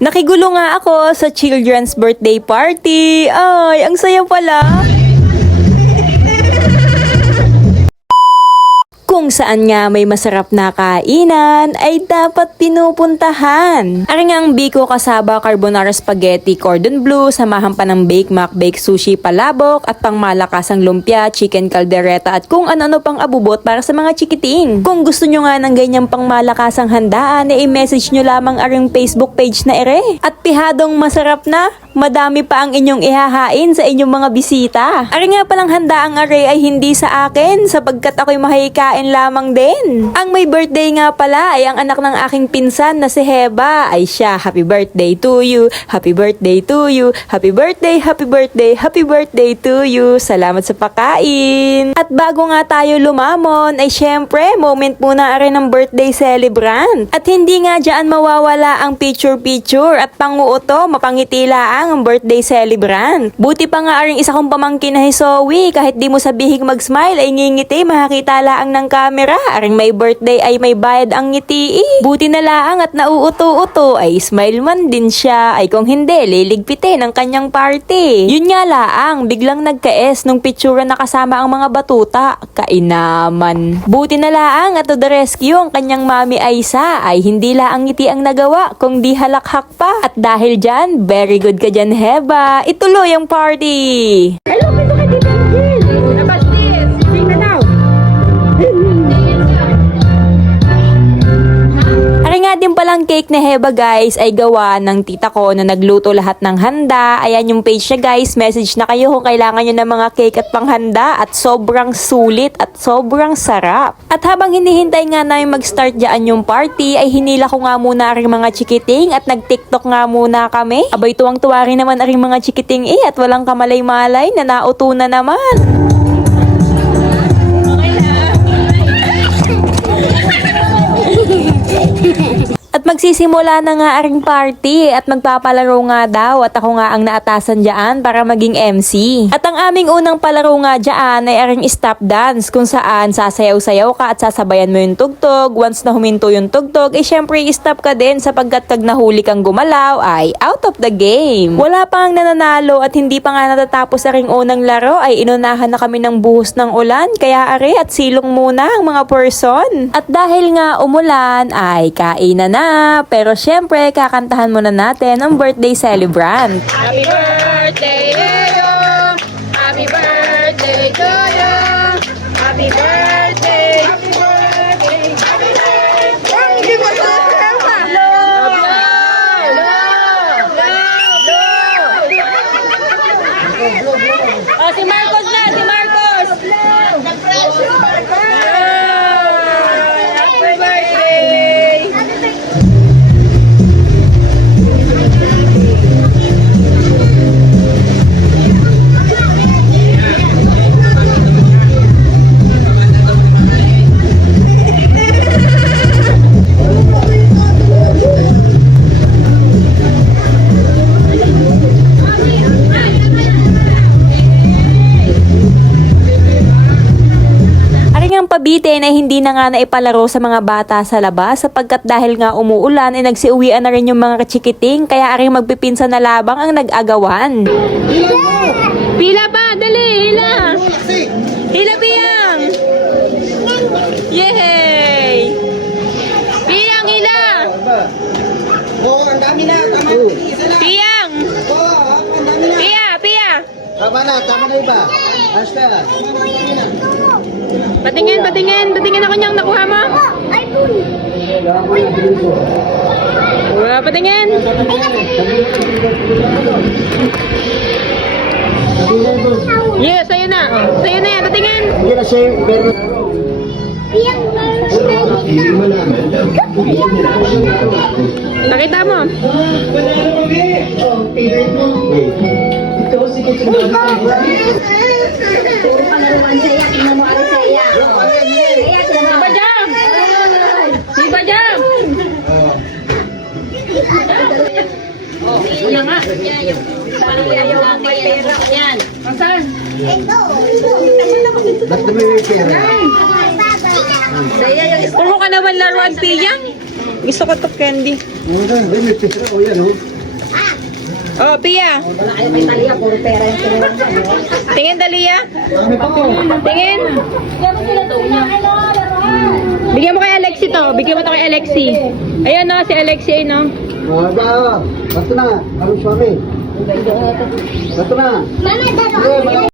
Nakigulo nga ako sa children's birthday party. Ay, ang saya pala. Kung saan nga may masarap na kainan ay dapat pinupuntahan. Ari nga ang Biko kasaba carbonara spaghetti cordon bleu, samahan pa ng bake mac bake sushi palabok at pangmalakasang lumpia, chicken caldereta at kung ano-ano pang abubot para sa mga chikiting. Kung gusto nyo nga ng ganyang pangmalakasang handaan, ay i-message nyo lamang aring Facebook page na ere. At pihadong masarap na, madami pa ang inyong ihahain sa inyong mga bisita. Ari nga palang handaang are ay hindi sa akin sapagkat ako'y mahikain lamang din. Ang may birthday nga pala ay ang anak ng aking pinsan na si Heba. Ay siya, happy birthday to you, happy birthday to you, happy birthday, happy birthday, happy birthday to you. Salamat sa pakain. At bago nga tayo lumamon, ay syempre, moment muna are ng birthday celebrant. At hindi nga dyan mawawala ang picture-picture at panguuto, mapangiti laang ang birthday celebrant. Buti pa nga aring isa kong pamangkin na hisowi, kahit di mo sabihing mag-smile ay ngingiti, makakita laang ng camera. Aring may birthday ay may bayad ang ngiti. Buti na laang at nauuto-uto ay smile man din siya. Ay kung hindi, liligpitin ang kanyang party. Yun nga laang, biglang nagka-S nung picture na kasama ang mga batuta. Kainaman. Buti na laang at to the rescue ang kanyang mami Aisa ay hindi laang ngiti ang nagawa kung di halakhak pa. At dahil dyan, very good ka dyan Heba. Ituloy ang party! Cake na Heba guys ay gawa ng tita ko na nagluto lahat ng handa. Ayan yung page niya guys. Message na kayo kung kailangan nyo ng mga cake at panghanda at sobrang sulit at sobrang sarap. At habang hinihintay nga namin mag-start dyan yung party ay hinila ko nga muna aring mga chikiting at nag-tiktok nga muna kami. Abay tuwang-tuwa rin naman aring mga chikiting eh at walang kamalay-malay na nauto na naman. At magsisimula na nga aring party at magpapalaro nga daw at ako nga ang naatasan dyan para maging MC. At ang aming unang palaro nga dyan ay aring stop dance kung saan sasayaw-sayaw ka at sasabayan mo yung tugtog. Once na huminto yung tugtog, eh syempre stop ka din sapagkat kag nahuli kang gumalaw ay out of the game. Wala pa ang nananalo at hindi pa nga natatapos aring unang laro ay inunahan na kami ng buhos ng ulan kaya are at silong muna ang mga person. At dahil nga umulan ay kainan na pero syempre kakantahan muna natin ang birthday celebrant. Happy birthday you. Happy birthday to you. Happy birthday. Pabite na hindi na nga naipalaro sa mga bata sa labas sapagkat dahil nga umuulan ay nagsiuwian na rin yung mga kachikiting kaya aring magpipinsa na labang ang nag-agawan. Pila pa, dali, hila. Hila piyang. Yay! Piyang hila. Oo, ang dami na. Tama. Na. Piyang. Oo, ang dami na. Piya, piya. Tama na, tama na iba. Basta. Patingin, patingin, patingin ako niyang nakuha mo. Wala patingin. Yeah, sa'yo na. Sa'yo na yan, patingin. Hindi na siya, pero... Nakita mo. Di ba Una nga. Yan. Asan? Ba't na may pera? Puro ka naman laruan, Piyang. Gusto ko to candy. Ay, may pera. O yan, oh. Oh, Pia. Pera yung. Tingin, Dalia. Tingin. Bigyan mo kay Alexi to. Bigyan mo to kay Alexi. Ayan no, si Alexi ay no. Ba, Basta na. Harus suami. Basta na. Mama. Eh, baka-